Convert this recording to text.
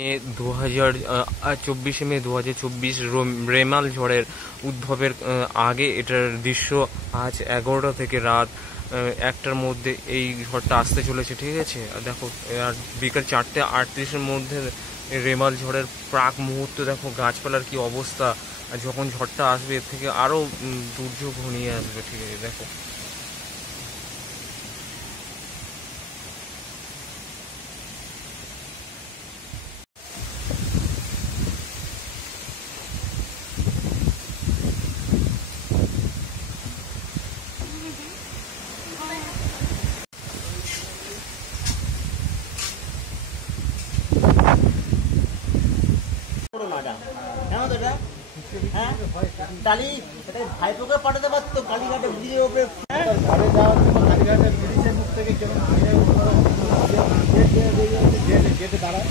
মে 2024 রেমাল ঝড়ের উদ্ভবের আগে এটার দৃশ্য। আজ 11টা থেকে রাত 1টার মধ্যে এই ঝড়টা আসতে চলেছে, ঠিক আছে। দেখো আর বিকাল 4:38-এর মধ্যে রেমাল ঝড়ের প্রাক মুহূর্তে দেখো গাছপালার কি অবস্থা। আর যখন ঝড়টা আসবে এর থেকে আরও দুর্যোগ ঘনিয়ে আসবে, ঠিক আছে। দেখো ভাইপোকে পাঠাতে পারতো কালীঘাটে ব্রিজের উপরে ঘরে যাওয়ার জন্য কালীঘাটের ব্রিজের মুখ থেকে কেমন গেটে দাঁড়ায়